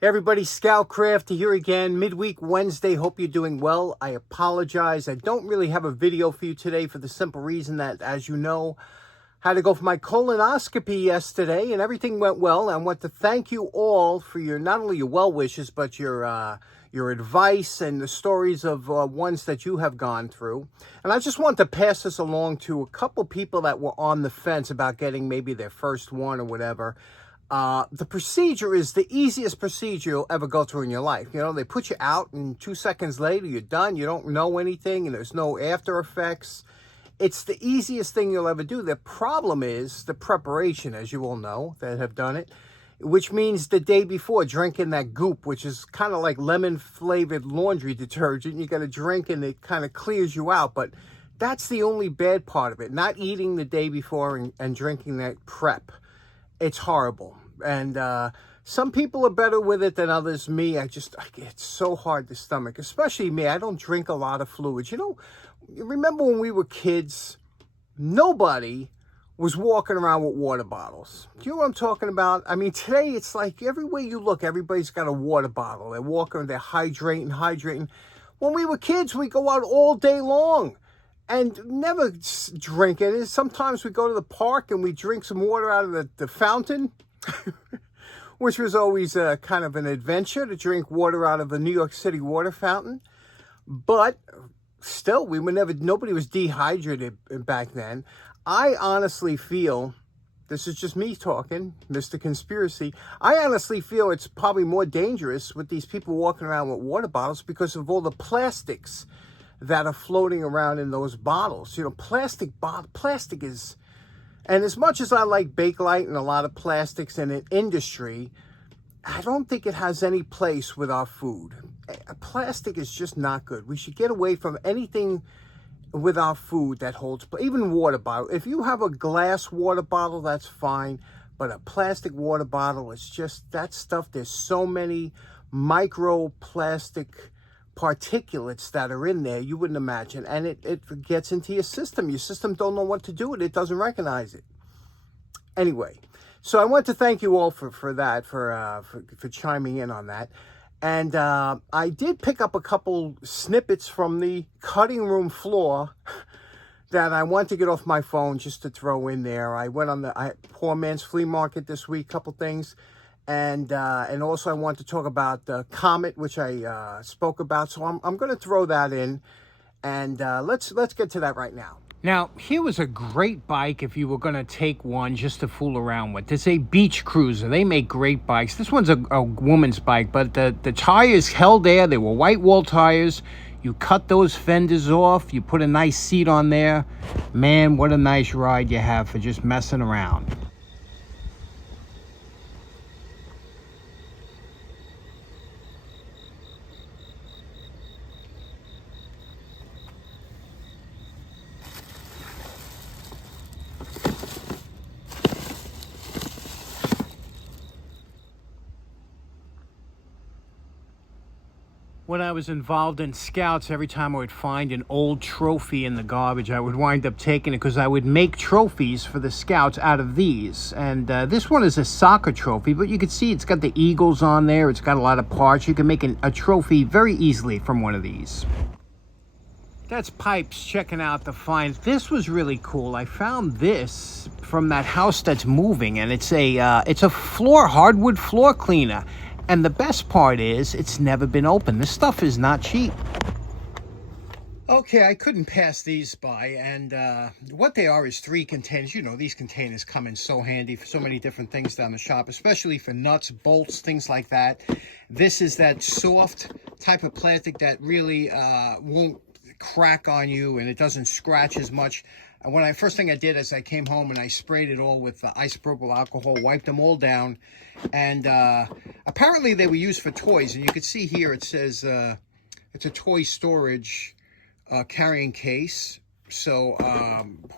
Hey everybody, Scoutcraft here again, midweek Wednesday. Hope you're doing well. I apologize. I don't really have a video for you today for the simple reason that, as you know, I had to go for my colonoscopy yesterday and everything went well. I want to thank you all for your, not only your well wishes, but your advice and the stories of ones that you have gone through. And I just want to pass this along to a couple people that were on the fence about getting maybe their first one or whatever. The procedure is the easiest procedure you'll ever go through in your life. You know, they put you out and 2 seconds later, you're done. You don't know anything and there's no after effects. It's the easiest thing you'll ever do. The problem is the preparation, as you all know that have done it, which means the day before drinking that goop, which is kind of like lemon flavored laundry detergent. You got to drink and it kind of clears you out. But that's the only bad part of it. Not eating the day before and drinking that prep. It's horrible. And some people are better with it than others. Me, it's so hard to stomach, especially me. I don't drink a lot of fluids. You know, remember when we were kids, nobody was walking around with water bottles. Do you know what I'm talking about? I mean, today it's like everywhere you look, everybody's got a water bottle. They're walking, they're hydrating. When we were kids, we go out all day long and never drink it. Sometimes we go to the park and we drink some water out of the fountain, which was always kind of an adventure to drink water out of a New York City water fountain. But still, nobody was dehydrated back then. I honestly feel, this is just me talking, Mr. Conspiracy, I honestly feel it's probably more dangerous with these people walking around with water bottles because of all the plastics that are floating around in those bottles. You know, plastic is, and as much as I like Bakelite and a lot of plastics in an industry, I don't think it has any place with our food. Plastic is just not good. We should get away from anything with our food that holds, even water bottle. If you have a glass water bottle, that's fine, but a plastic water bottle, it's just that stuff. There's so many microplastic particulates that are in there you wouldn't imagine, and it gets into your system. Your system don't know what to do with it. It doesn't recognize it. Anyway, so I want to thank you all for that, for chiming in on that. And I did pick up a couple snippets from the cutting room floor that I want to get off my phone just to throw in there. I went on the poor man's flea market this week, couple things. And also I want to talk about the Comet, which I spoke about. So I'm going to throw that in, and let's get to that right now. Now, here was a great bike if you were going to take one just to fool around with. It's a beach cruiser. They make great bikes. This one's a woman's bike, but the tires held there. They were white wall tires. You cut those fenders off. You put a nice seat on there. Man, what a nice ride you have for just messing around. When I was involved in Scouts, every time I would find an old trophy in the garbage, I would wind up taking it because I would make trophies for the Scouts out of these. And this one is a soccer trophy, but you can see it's got the Eagles on there. It's got a lot of parts. You can make a trophy very easily from one of these. That's Pipes checking out the finds. This was really cool. I found this from that house that's moving, and it's a hardwood floor cleaner. And the best part is, it's never been opened. This stuff is not cheap. Okay, I couldn't pass these by, and what they are is 3 containers. You know, these containers come in so handy for so many different things down the shop, especially for nuts, bolts, things like that. This is that soft type of plastic that really won't crack on you, and it doesn't scratch as much. And first thing I did is I came home and I sprayed it all with isopropyl alcohol, wiped them all down, and apparently they were used for toys. And you can see here it says it's a toy storage carrying case. So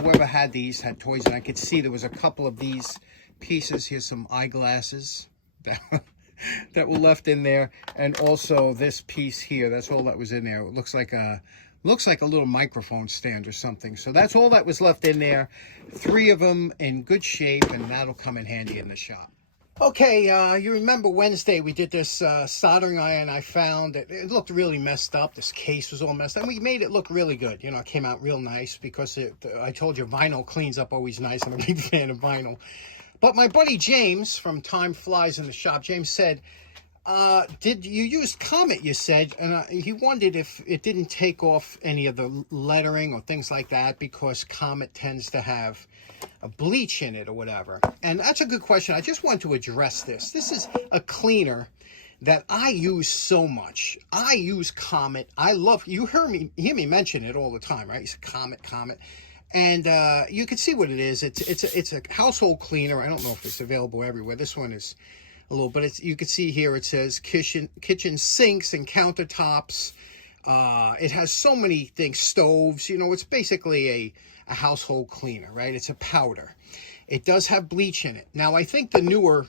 whoever had these had toys, and I could see there was a couple of these pieces. Here's some eyeglasses that were left in there, and also this piece here. That's all that was in there. It looks like a little microphone stand or something. So that's all that was left in there. 3 of them in good shape, and that'll come in handy in the shop. Okay, you remember Wednesday we did this soldering iron I found. It looked really messed up. This case was all messed up. And we made it look really good. You know, it came out real nice because I told you vinyl cleans up always nice. I'm a big fan of vinyl. But my buddy James from Time Flies in the Shop, James said, did you use Comet, you said, and he wondered if it didn't take off any of the lettering or things like that because Comet tends to have a bleach in it or whatever. And that's a good question. I just want to address this. This is a cleaner that I use so much. I use Comet. I love, you hear me mention it all the time, right? It's Comet, Comet. And you can see what it is. It's a household cleaner. I don't know if it's available everywhere. This one is a little, but it's, you can see here it says kitchen sinks and countertops. It has so many things, stoves. You know, it's basically a household cleaner, right? It's a powder. It does have bleach in it. Now, I think the newer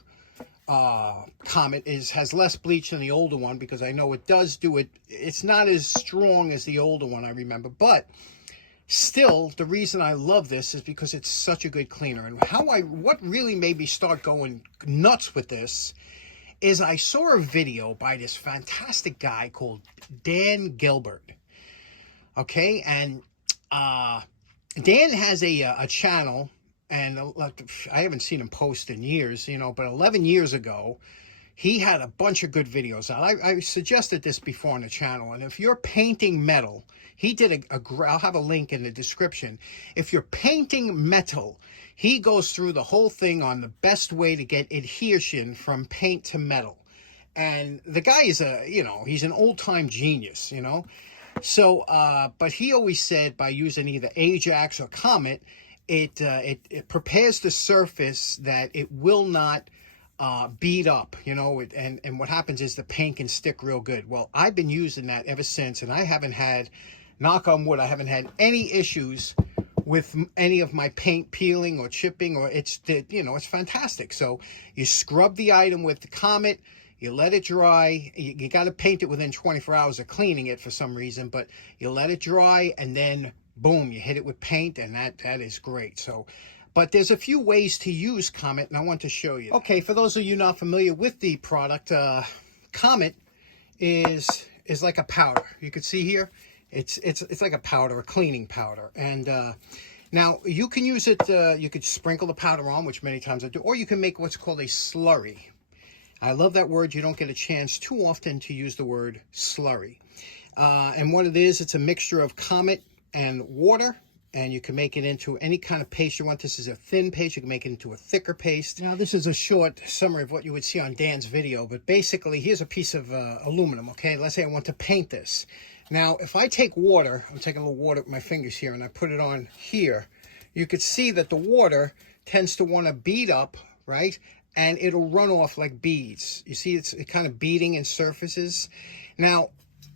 Comet has less bleach than the older one because I know it does do it. It's not as strong as the older one, I remember, but still, the reason I love this is because it's such a good cleaner. And what really made me start going nuts with this is I saw a video by this fantastic guy called Dan Gilbert. Okay, and Dan has a channel, and I haven't seen him post in years, you know, but 11 years ago, he had a bunch of good videos out. I suggested this before on the channel, and if you're painting metal, he did I'll have a link in the description. If you're painting metal, he goes through the whole thing on the best way to get adhesion from paint to metal. And the guy is he's an old-time genius, you know. So, but he always said by using either Ajax or Comet, it prepares the surface that it will not beat up, you know, and what happens is the paint can stick real good. Well, I've been using that ever since, and I haven't had, knock on wood, I haven't had any issues with any of my paint peeling or chipping, or it's fantastic. So you scrub the item with the Comet, you let it dry. You got to paint it within 24 hours of cleaning it for some reason, but you let it dry, and then boom, you hit it with paint, and that is great. So, but there's a few ways to use Comet, and I want to show you. Okay, for those of you not familiar with the product, Comet is like a powder. You can see here, it's like a powder, a cleaning powder. And now you can use it, you could sprinkle the powder on, which many times I do, or you can make what's called a slurry. I love that word. You don't get a chance too often to use the word slurry. And what it is, it's a mixture of Comet and water, and you can make it into any kind of paste you want. This is a thin paste. You can make it into a thicker paste. Now, this is a short summary of what you would see on Dan's video, but basically, here's a piece of aluminum, okay? Let's say I want to paint this. Now, if I take water, I'm taking a little water with my fingers here, and I put it on here, you could see that the water tends to want to bead up, right? And it'll run off like beads. You see, it's kind of beading in surfaces. Now,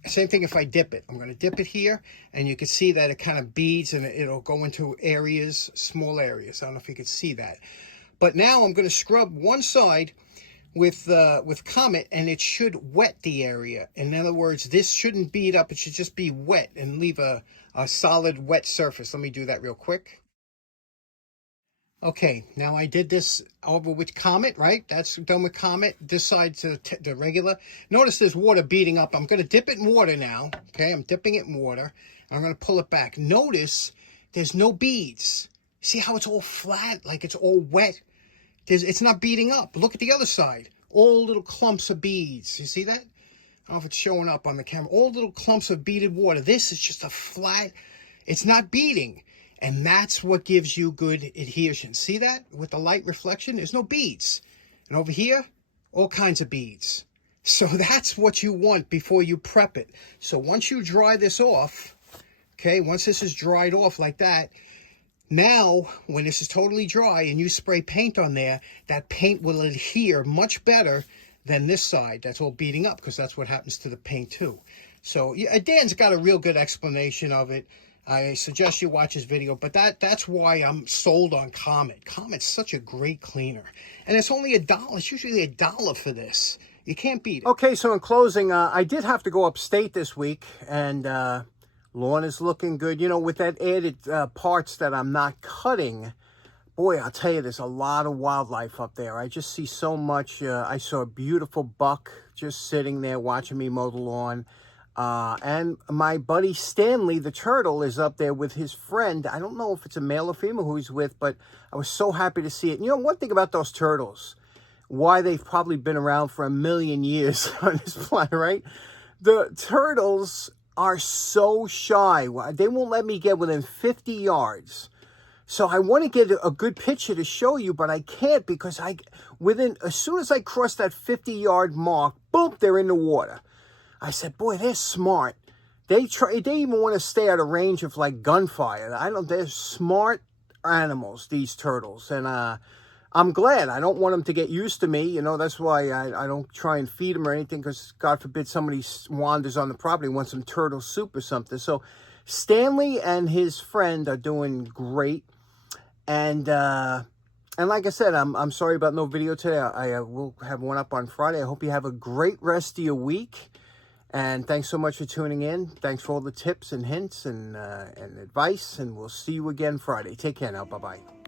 same thing if I dip it. I'm going to dip it here, and you can see that it kind of beads, and it'll go into areas, small areas. I don't know if you can see that. But now I'm going to scrub one side with Comet, and it should wet the area. In other words, this shouldn't bead up. It should just be wet and leave a solid wet surface. Let me do that real quick. Okay, now I did this over with Comet, right? That's done with Comet. This side's the regular. Notice there's water beating up. I'm going to dip it in water now. Okay, I'm dipping it in water. I'm going to pull it back. Notice there's no beads. See how it's all flat, like it's all wet? It's not beating up. Look at the other side. All little clumps of beads. You see that? I don't know if it's showing up on the camera. All little clumps of beaded water. This is just a flat, it's not beading. And that's what gives you good adhesion. See that? With the light reflection, there's no beads. And over here, all kinds of beads. So that's what you want before you prep it. So once you dry this off, okay, once this is dried off like that, now when this is totally dry and you spray paint on there, that paint will adhere much better than this side that's all beating up, because that's what happens to the paint too. So yeah, Dan's got a real good explanation of it. I suggest you watch his video, but that's why I'm sold on Comet. Comet's such a great cleaner. And it's only $1. It's usually $1 for this. You can't beat it. Okay, so in closing, I did have to go upstate this week, and lawn is looking good. You know, with that added parts that I'm not cutting, boy, I'll tell you, there's a lot of wildlife up there. I just see so much. I saw a beautiful buck just sitting there watching me mow the lawn. And my buddy Stanley, the turtle, is up there with his friend. I don't know if it's a male or female who he's with, but I was so happy to see it. And you know, one thing about those turtles, why they've probably been around for 1,000,000 years on this planet, right? The turtles are so shy. They won't let me get within 50 yards. So I want to get a good picture to show you, but I can't because as soon as I cross that 50-yard mark, boom, they're in the water. I said, boy, they're smart. They even want to stay out of range of like gunfire. They're smart animals, these turtles. And I'm glad. I don't want them to get used to me. You know, that's why I don't try and feed them or anything, because God forbid somebody wanders on the property and wants some turtle soup or something. So Stanley and his friend are doing great. And like I said, I'm sorry about no video today. I will have one up on Friday. I hope you have a great rest of your week. And thanks so much for tuning in. Thanks for all the tips and hints and advice. And we'll see you again Friday. Take care now. Bye-bye.